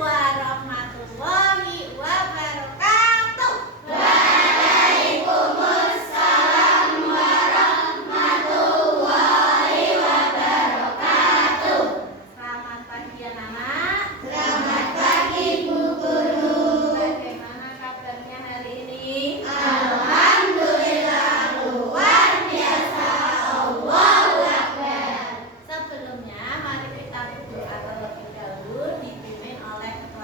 warahmatullahi wabarakatuh. Waalaikumsalam warahmatullahi wabarakatuh. Selamat pagi anak-anak. Selamat pagi Bu Guru. Bagaimana kabarnya hari ini? Alhamdulillah luar biasa. Allahu Akbar. Sebelumnya mari kita berdoa terlebih dahulu dipimpin oleh Ketua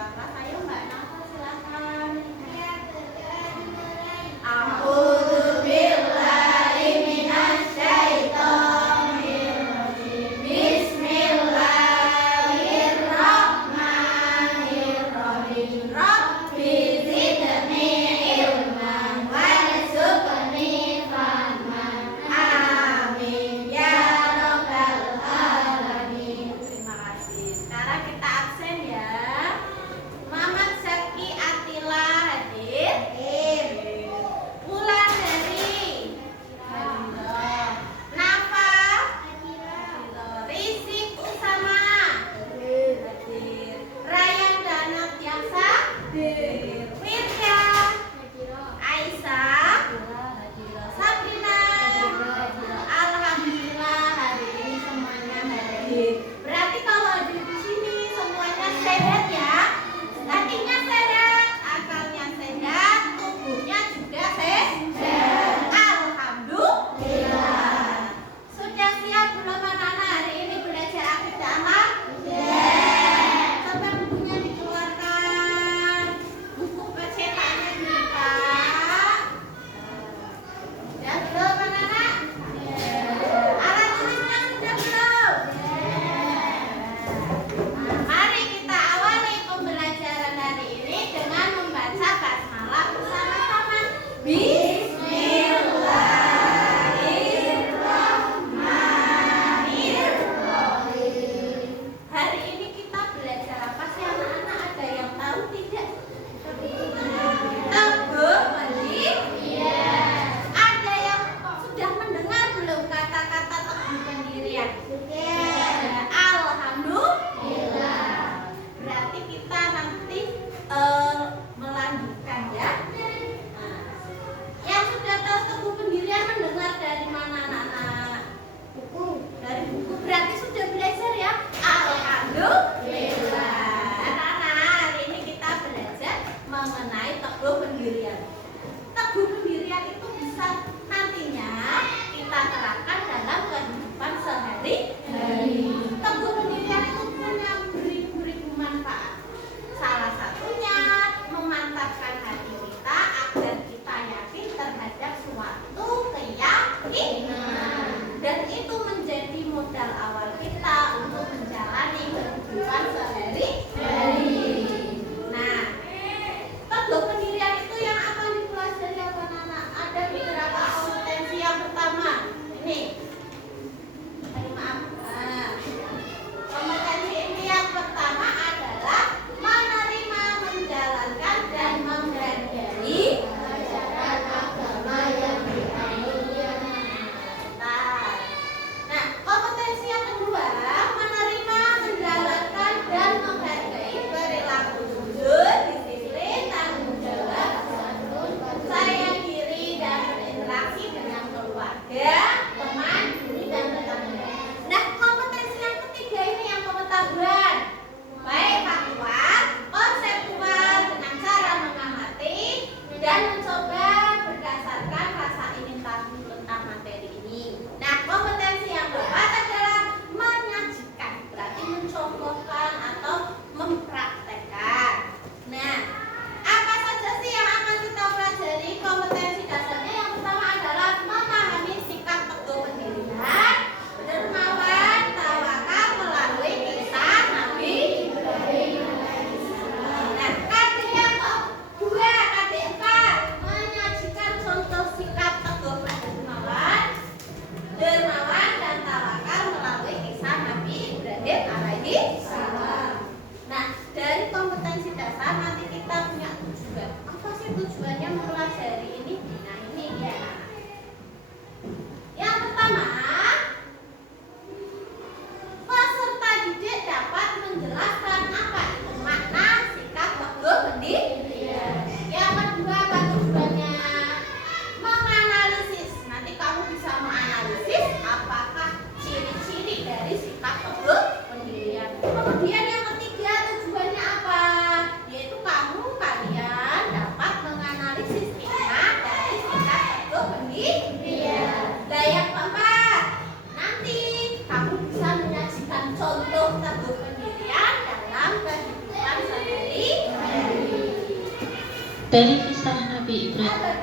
dari kisah Nabi Ibrahim.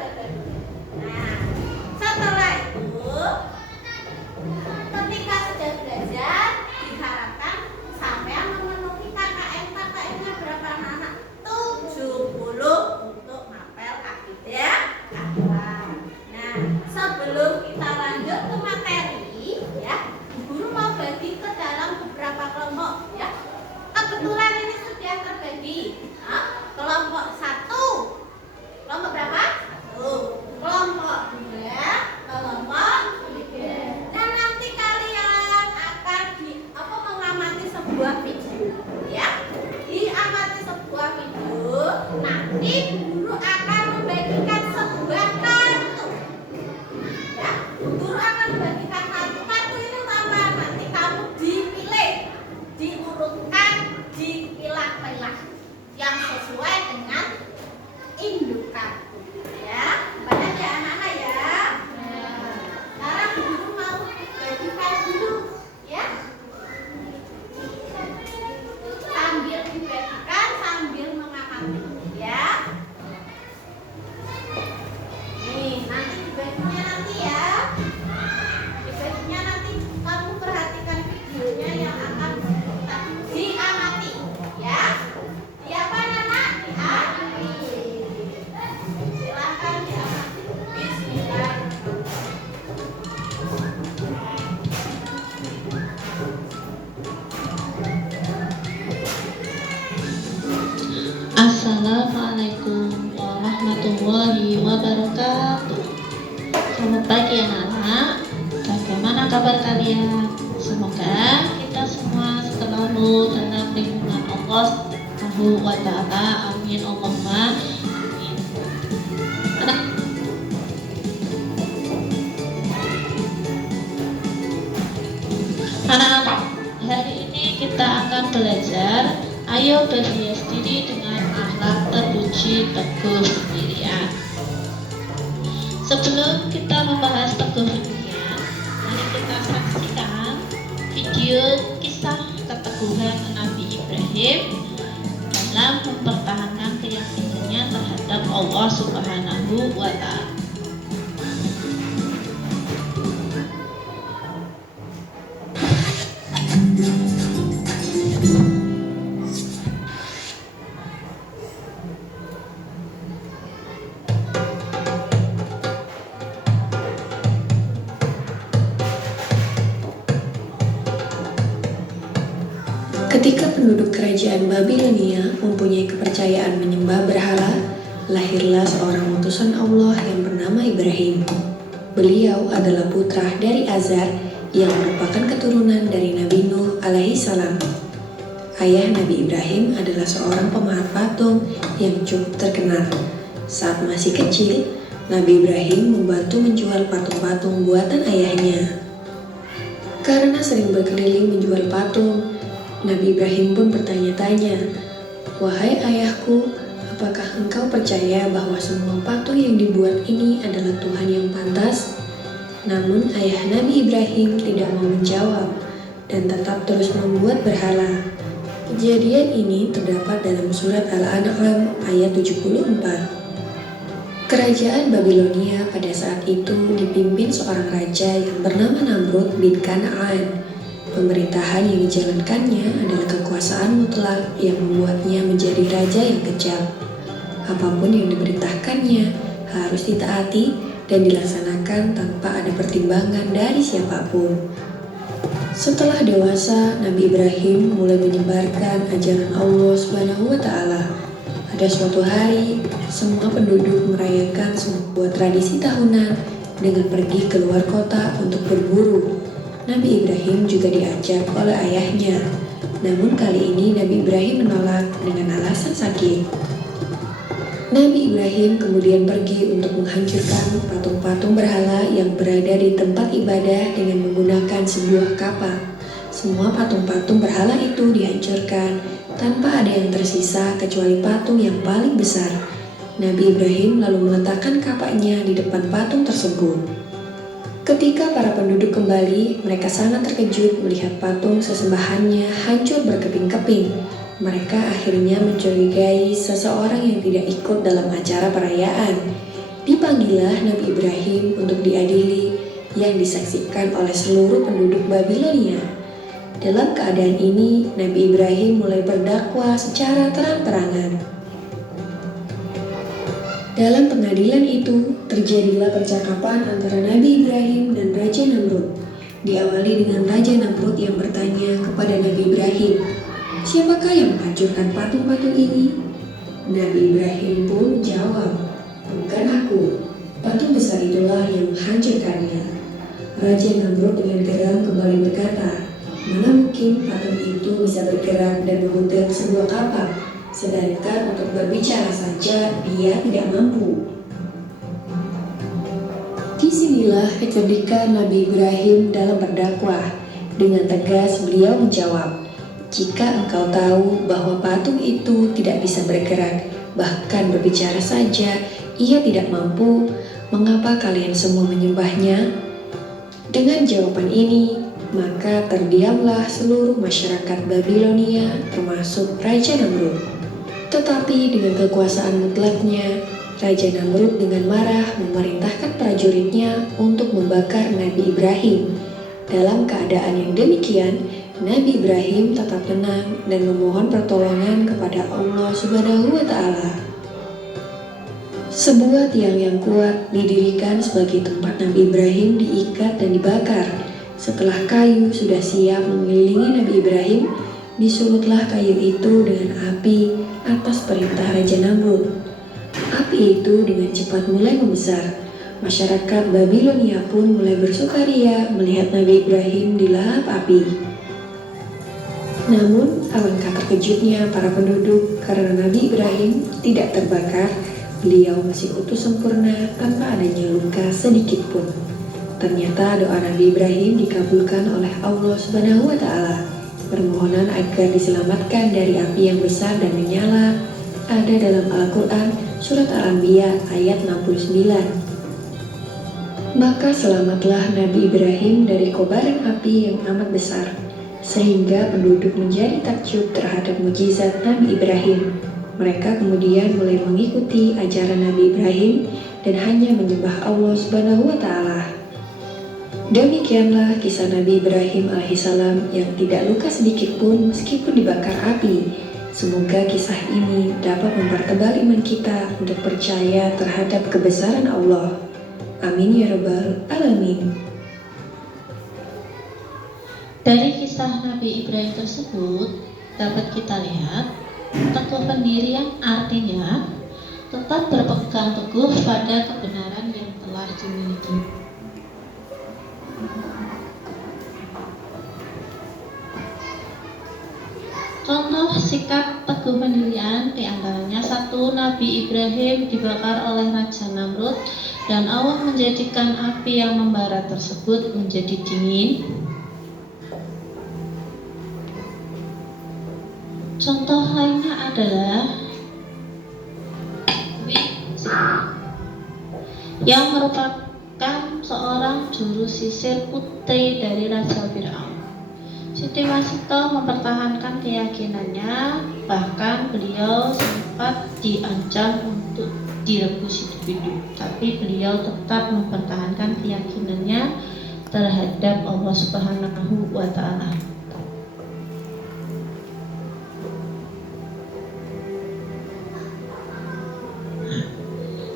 Nah, setelah itu ketika sudah belajar diharapkan sampai memenuhi KKM-nya berapa anak? 70 untuk mapel akidah akhlak. Nah, sebelum kita lanjut ke materi ya, guru mau bagi ke dalam beberapa kelompok ya. Kebetulan ini sudah terbagi. Kelompok 1. Kelompok berapa? 1. Kelompok 2, kelompok 3. Dan nanti kalian akan mengamati sebuah video ya. Diamati sebuah video, nanti guru akan membagikan sebuah kartu. Ya, guru akan membagikan kartu. Kartu ini apa? Nanti kamu dipilih, diurutkan, dipilah-pilah yang sesuai dengan induk kartu. Ya, banyak ya anak-anak ya. Sekarang guru mau bagikan dulu ya. Sambil dibagikan, sambil mengamati ya. Nih, nanti dibaginya nanti ya. Dibaginya nanti kamu perhatikan videonya yang akan diamati ya. Siapa anak? Diamati. Silakan diamati. Bismillah. Assalamualaikum warahmatullahi wabarakatuh. Selamat pagi anak-anak. Bagaimana kabar kalian? Semoga kita semua selalu dalam lindungan Allah Subhanahu wa ta'ala. Amin Allahumma amin. Anak-anak, hari ini kita akan belajar ayo berhias diri dengan akhlak terpuji teguh pendirian. Sebelum kita membahas teguh pendirian, mari kita saksikan video kisah keteguhan Nabi Ibrahim dalam mempertahankan keyakinannya terhadap Allah Subhanahu wa ta'ala. Ketika penduduk kerajaan Babilonia mempunyai kepercayaan menyembah berhala, lahirlah seorang utusan Allah yang bernama Ibrahim. Beliau adalah putra dari Azar yang merupakan keturunan dari Nabi Nuh alaihi salam. Ayah Nabi Ibrahim adalah seorang pemahat patung yang cukup terkenal. Saat masih kecil, Nabi Ibrahim membantu menjual patung-patung buatan ayahnya. Karena sering berkeliling menjual patung, Nabi Ibrahim pun bertanya-tanya, "Wahai ayahku, apakah engkau percaya bahwa semua patung yang dibuat ini adalah Tuhan yang pantas?" Namun ayah Nabi Ibrahim tidak mau menjawab dan tetap terus membuat berhala. Kejadian ini terdapat dalam surat Al-An'am ayat 74. Kerajaan Babilonia pada saat itu dipimpin seorang raja yang bernama Namrud bin Kan'an. Pemerintahan yang dijalankannya adalah kekuasaan mutlak yang membuatnya menjadi raja yang kejam. Apapun yang diperintahkannya harus ditaati dan dilaksanakan tanpa ada pertimbangan dari siapapun. Setelah dewasa, Nabi Ibrahim mulai menyebarkan ajaran Allah Subhanahu wa ta'ala. Pada suatu hari, semua penduduk merayakan sebuah tradisi tahunan dengan pergi ke luar kota untuk berburu. Nabi Ibrahim juga diajak oleh ayahnya. Namun kali ini Nabi Ibrahim menolak dengan alasan sakit. Nabi Ibrahim kemudian pergi untuk menghancurkan patung-patung berhala yang berada di tempat ibadah dengan menggunakan sebuah kapak. Semua patung-patung berhala itu dihancurkan tanpa ada yang tersisa kecuali patung yang paling besar. Nabi Ibrahim lalu meletakkan kapaknya di depan patung tersebut. Ketika para penduduk kembali, mereka sangat terkejut melihat patung sesembahannya hancur berkeping-keping. Mereka akhirnya mencurigai seseorang yang tidak ikut dalam acara perayaan. Dipanggillah Nabi Ibrahim untuk diadili yang disaksikan oleh seluruh penduduk Babilonia. Dalam keadaan ini, Nabi Ibrahim mulai berdakwah secara terang-terangan. Dalam pengadilan itu, terjadilah percakapan antara Nabi Ibrahim dan Raja Namrud. Diawali dengan Raja Namrud yang bertanya kepada Nabi Ibrahim, "Siapakah yang menghancurkan patung-patung ini?" Nabi Ibrahim pun menjawab, "Bukan aku, patung besar itulah yang menghancurkannya." Raja Namrud dengan geram kembali berkata, "Mana mungkin patung itu bisa bergerak dan mengundang sebuah kapal? Sedangkan untuk berbicara saja dia tidak mampu." Disinilah kecerdikan Nabi Ibrahim dalam berdakwah. Dengan tegas beliau menjawab, "Jika engkau tahu bahwa patung itu tidak bisa bergerak, bahkan berbicara saja ia tidak mampu, mengapa kalian semua menyembahnya?" Dengan jawaban ini, maka terdiamlah seluruh masyarakat Babilonia termasuk Raja Namrud. Tetapi dengan kekuasaan mutlaknya, Raja Namrud dengan marah memerintahkan prajuritnya untuk membakar Nabi Ibrahim. Dalam keadaan yang demikian, Nabi Ibrahim tetap tenang dan memohon pertolongan kepada Allah Subhanahu wa Ta'ala. Sebuah tiang yang kuat didirikan sebagai tempat Nabi Ibrahim diikat dan dibakar. Setelah kayu sudah siap mengelilingi Nabi Ibrahim, disulutlah kayu itu dengan api atas perintah Raja Namrud. Api itu dengan cepat mulai membesar. Masyarakat Babilonia pun mulai bersukaria melihat Nabi Ibrahim dilahap api. Namun, alangkah terkejutnya para penduduk karena Nabi Ibrahim tidak terbakar. Beliau masih utuh sempurna tanpa adanya luka sedikit pun. Ternyata doa Nabi Ibrahim dikabulkan oleh Allah Subhanahu wa Ta'ala. Permohonan agar diselamatkan dari api yang besar dan menyala ada dalam Al-Quran Surat Al-Anbiya ayat 69. Maka selamatlah Nabi Ibrahim dari kobaran api yang amat besar, sehingga penduduk menjadi takjub terhadap mukjizat Nabi Ibrahim. Mereka kemudian mulai mengikuti ajaran Nabi Ibrahim dan hanya menyembah Allah Subhanahu wa Ta'ala. Demikianlah kisah Nabi Ibrahim alaihissalam yang tidak luka sedikit pun meskipun dibakar api. Semoga kisah ini dapat mempertebal iman kita untuk percaya terhadap kebesaran Allah. Amin ya rabbal alamin. Dari kisah Nabi Ibrahim tersebut dapat kita lihat teguh pendirian artinya tetap berpegang teguh pada kebenaran yang telah dimiliki. Contoh sikap teguh pendirian diantaranya 1. Nabi Ibrahim dibakar oleh Raja Namrud dan Allah menjadikan api yang membara tersebut menjadi dingin. Contoh lainnya adalah yang merupakan seorang juru sisir putri dari Raja Fir'aun. Siti Wasito mempertahankan keyakinannya, bahkan beliau sempat diancam untuk direbus hidup-hidup, tapi beliau tetap mempertahankan keyakinannya terhadap Allah Subhanahu wa Ta'ala.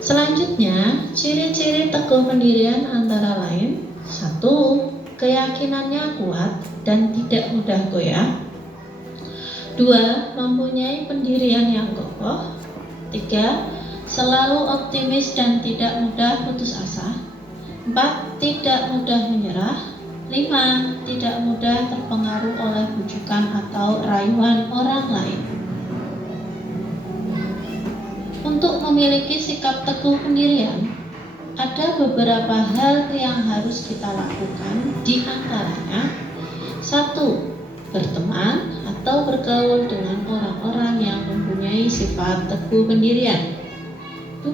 Selanjutnya, ciri-ciri teguh pendirian antara lain 1. Keyakinannya kuat dan tidak mudah goyah. 2. Mempunyai pendirian yang kokoh. 3. Selalu optimis dan tidak mudah putus asa. 4. Tidak mudah menyerah. 5. Tidak mudah terpengaruh oleh bujukan atau rayuan orang lain. Untuk memiliki sikap teguh pendirian, ada beberapa hal yang harus kita lakukan, di antaranya 1. Berteman atau bergaul dengan orang-orang yang mempunyai sifat teguh pendirian. 2.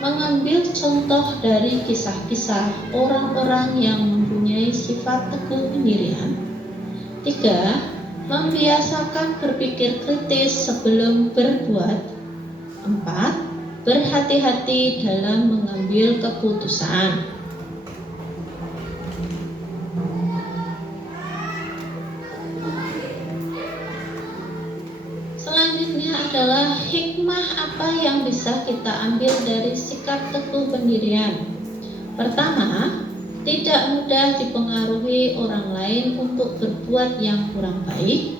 Mengambil contoh dari kisah-kisah orang-orang yang mempunyai sifat teguh pendirian. 3. Membiasakan berpikir kritis sebelum berbuat. 4. Berhati-hati dalam mengambil keputusan. Selanjutnya adalah hikmah apa yang bisa kita ambil dari sikap teguh pendirian. Pertama, tidak mudah dipengaruhi orang lain untuk berbuat yang kurang baik.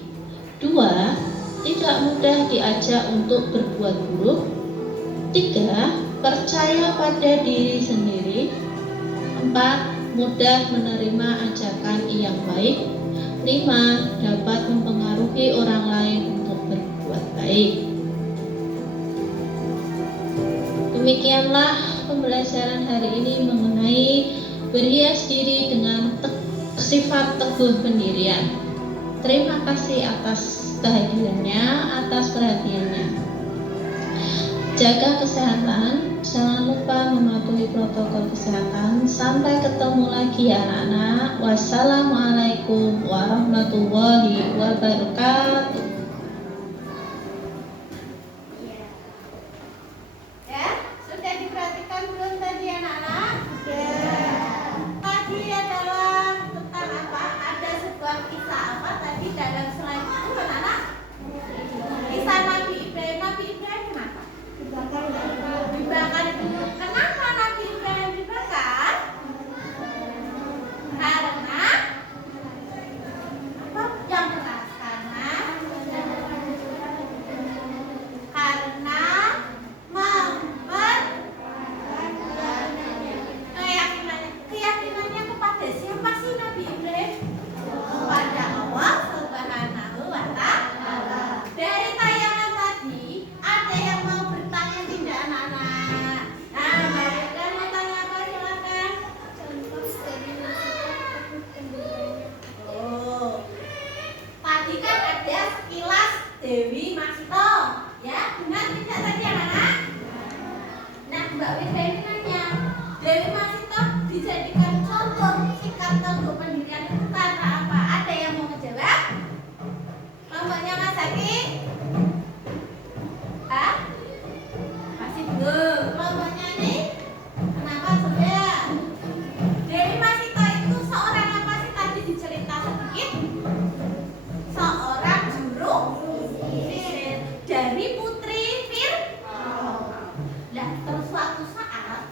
2. Tidak mudah diajak untuk berbuat buruk. 3. Percaya pada diri sendiri. 4. Mudah menerima ajakan yang baik. 5. Dapat mempengaruhi orang lain untuk berbuat baik. Demikianlah pembelajaran hari ini mengenai berhias diri dengan sifat teguh pendirian. Terima kasih atas kehadirannya, atas perhatiannya. Jaga kesehatan, jangan lupa mematuhi protokol kesehatan. Sampai ketemu lagi ya anak-anak. Wassalamualaikum warahmatullahi wabarakatuh. Ya, sudah diperhatikan belum tadi anak-anak? Tadi adalah tentang apa? Ada sebuah kisah apa tadi dalam slide itu anak-anak? Kisah Nabi Ibrahim. Nabi Ibrahim kenapa? Dibakar. Kenapa Nabi Ibrahim dibakar? Karena apa yang keras? Karena keyakinannya kepada siapa sih Nabi Ibrahim? Kepada Allah Subhanahu wa Ta'ala. Dari tayangan tadi ada yang mau bertanya tidak anak-anak? Nah, mereka mau tanya apa silakan? Oh, tadi kan ada sekilas Dewi Masito, ya benar tidak tadi anak-anak? Nah, Mbak Wida ini nanya, Dewi Masito dijadikan contoh sikap teguh pendirian itu karena apa? Ada yang mau menjawab? Kelompoknya Mas Zaki? Hah? Masih belum? Kelompoknya nih? Kenapa sudah? Dewi Masito itu seorang apa sih tadi dicerita sedikit? Seorang juru sihir dari putri Fir'aun. Nah, terus suatu saat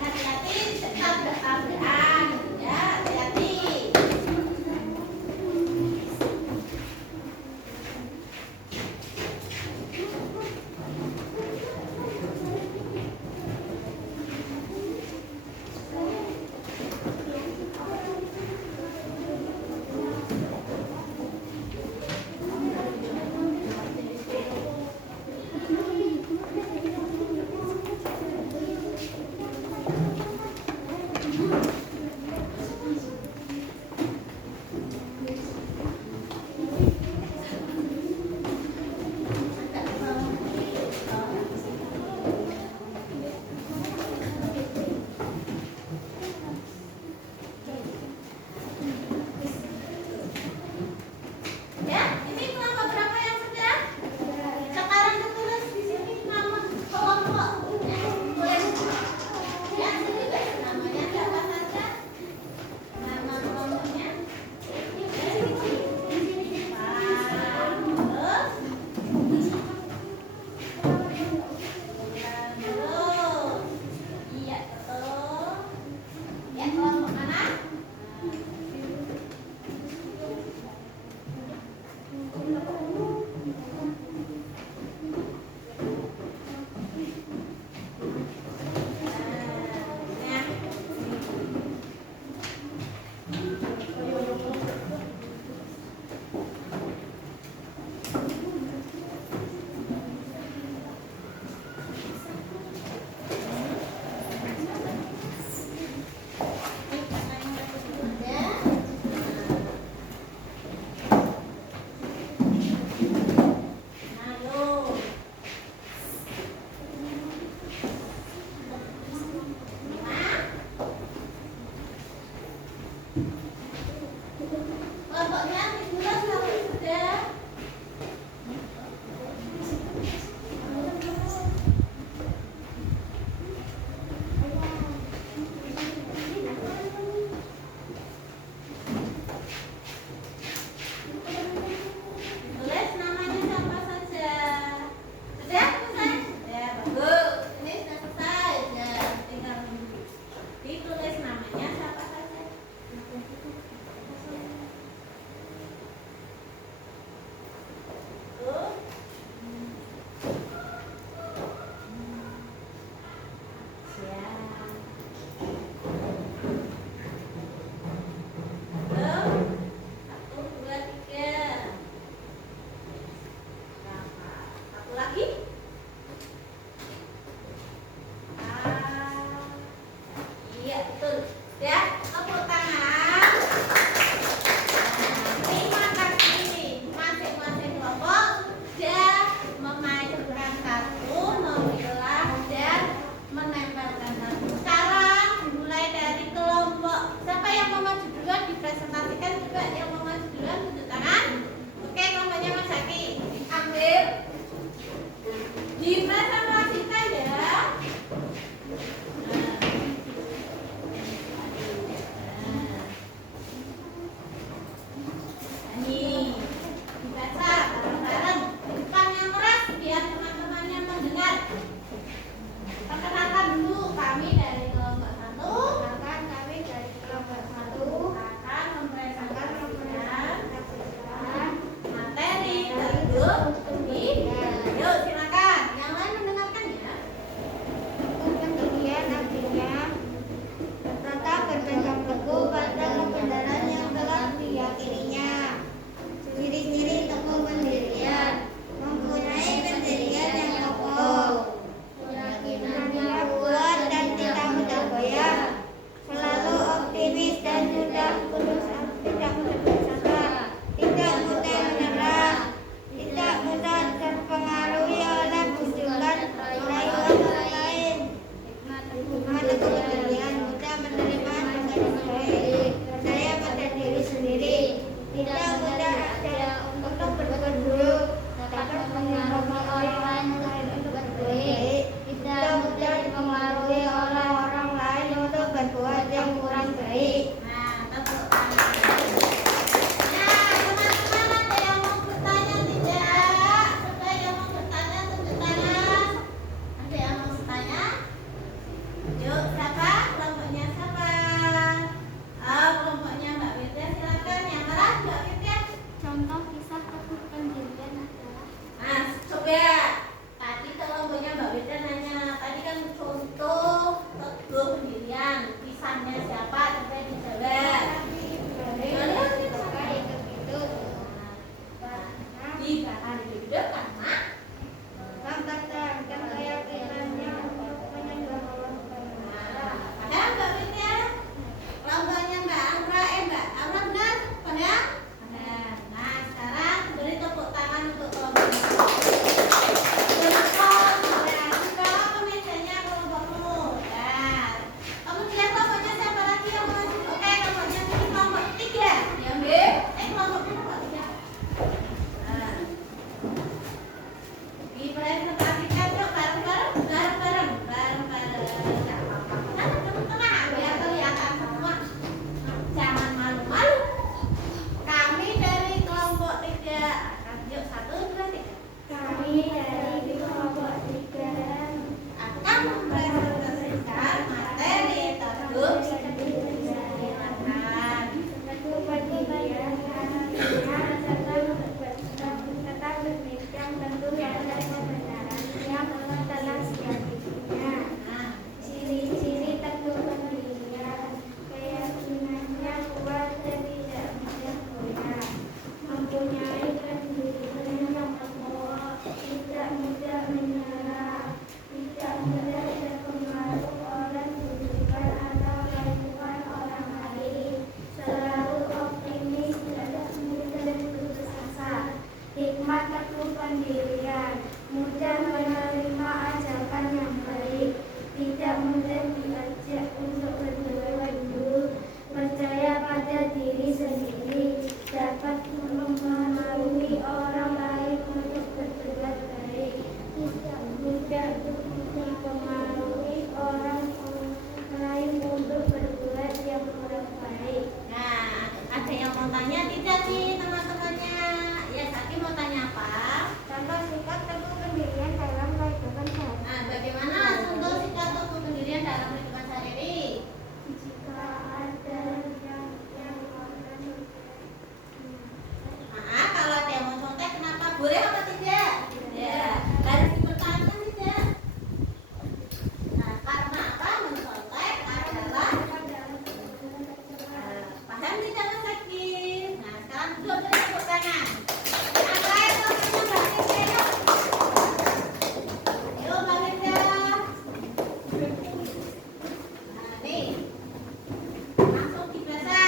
Hati-hati tabrak-tabrakan, ya, hati-hati. Ya, ini kelompok berapa yang sudah? Sekarang ditulis di sini nama kelompoknya. Ya, sini guys, namanya siapa saja? Nama kelompoknya? Terus. Iya, betul. Ya, kelompok mana? Kelompoknya ditulis kalau sudah. Tulis namanya siapa saja. Sudah selesai? Ya, bagus. Ini sudah selesai. Ya, tinggal ditulis namanya siapa saja. Tuh. Siap. Tuh. 1, 2, 3. Satu lagi. Iya, betul. Ya, tepuk tangan. Terima kasih. Masing-masing kelompok sudah memainkan kartu, memilah dan menempelkan kartu. Sekarang dimulai dari kelompok. Siapa yang mau maju duluan dipresentasikan juga, yang mau maju duluan tunjuk tangan. Oke, kelompoknya Mas Zaki. Ambil. Dipresentasikan ya. Ini dibaca bareng-bareng di depan yang keras biar teman-temannya mendengar. Perkenalkan dulu kami dari kelompok 1. Akan kami dari kelompok 1 Akan mempresentasikan dan materi tersebut di. Yuk silakan. Yang lain mendengarkan ya. pendirian artinya tetap berpegang teguh pada kebenaran yang telah diyakininya. Ciri-ciri teguh pendirian mempunyai pendirian yang kokoh, keyakinan yang kuat dan tidak mudah goyah, selalu optimis dan tidak putus asa, tidak mudah menyerah, tidak mudah Cermat teguh pendirian, mudah menerima ajakan yang baik, tidak mudah diajak untuk berbuat buruk, percaya pada diri sendiri, dapat mempengaruhi orang lain untuk berbuat baik, tidak mudah dipengaruhi orang lain untuk berbuat yang kurang baik. Nah, ada yang mau tanya tidak sih teman-temannya? Ya, Saki mau tanya apa? Contoh sikap teguh pendirian dalam kehidupan sehari. Nah, bagaimana contoh sikap teguh pendirian dalam kehidupan sehari-hari? Jika ada yang orang Nah, kalau ada yang mau contek, kenapa? Boleh apa tidak? Ya, harus dipertahankan tidak? Nah, karena apa? Mencontek adalah paham tidak Mas Saki? Nah, sekarang duduk dan tepuk tangan. Apa itu Mbak Linda? Ayo Mbak Linda. Nah, nih. Langsung dibaca.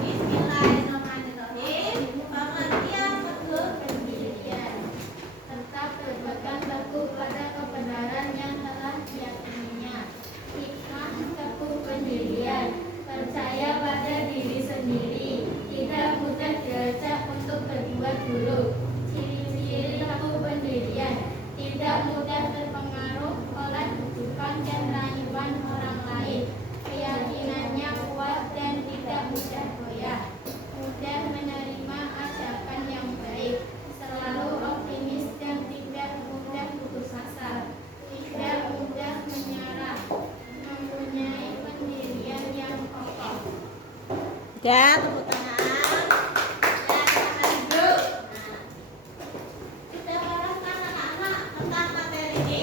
Bismillahirrahmanirrahim. Pengertian teguh pendirian. tetap berpegang teguh pada kebenaran yang telah diyakininya. Hikmah teguh pendirian, percaya pada diri sendiri, tidak mudah diajak untuk berbuat buruk. Ciri-ciri teguh pendirian, tidak mudah terpengaruh oleh bujukan dan rayuan orang lain. Keyakinannya kuat dan tidak mudah goyah. Mudah menerima ajakan yang baik, selalu optimis dan tidak mudah putus asa, tidak mudah menyerah, mempunyai pendirian yang kokoh. Ya, tepuk tangan. Ya, silakan duduk. Nah, sudah paham kan anak-anak tentang materi ini?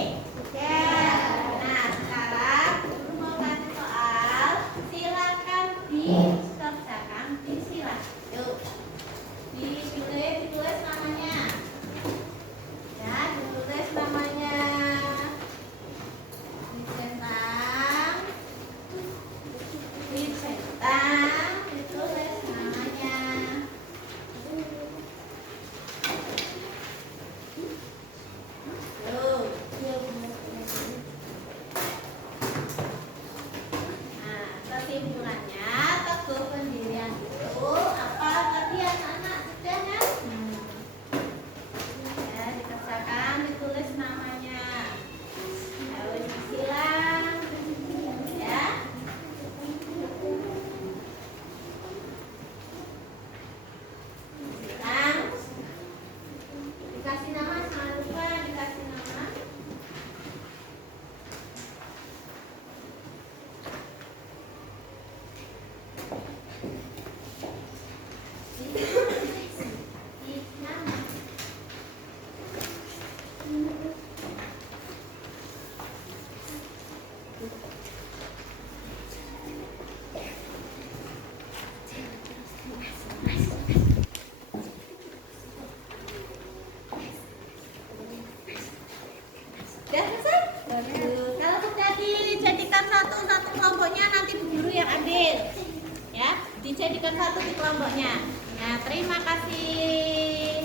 Nah, sekarang guru mau kasih soal. Silakan dikerjakan, disilat. Yuk, ditulis namanya. Ya, ditulis namanya. Dicentang, ditulis namanya. Tuh. Nah, kesimpulannya teguh pendirian itu apa tadi anak-anak sudah ya? Ya, dikerjakan, ditulis namanya. Harus disilang. Ya. Silang. Dikasih nama, jangan lupa dikasih nama. Sudah selesai? Kalau sudah dijadikan satu kelompoknya, nanti Bu Guru yang ambil. Ya, dijadikan satu di kelompoknya. Nah, terima kasih.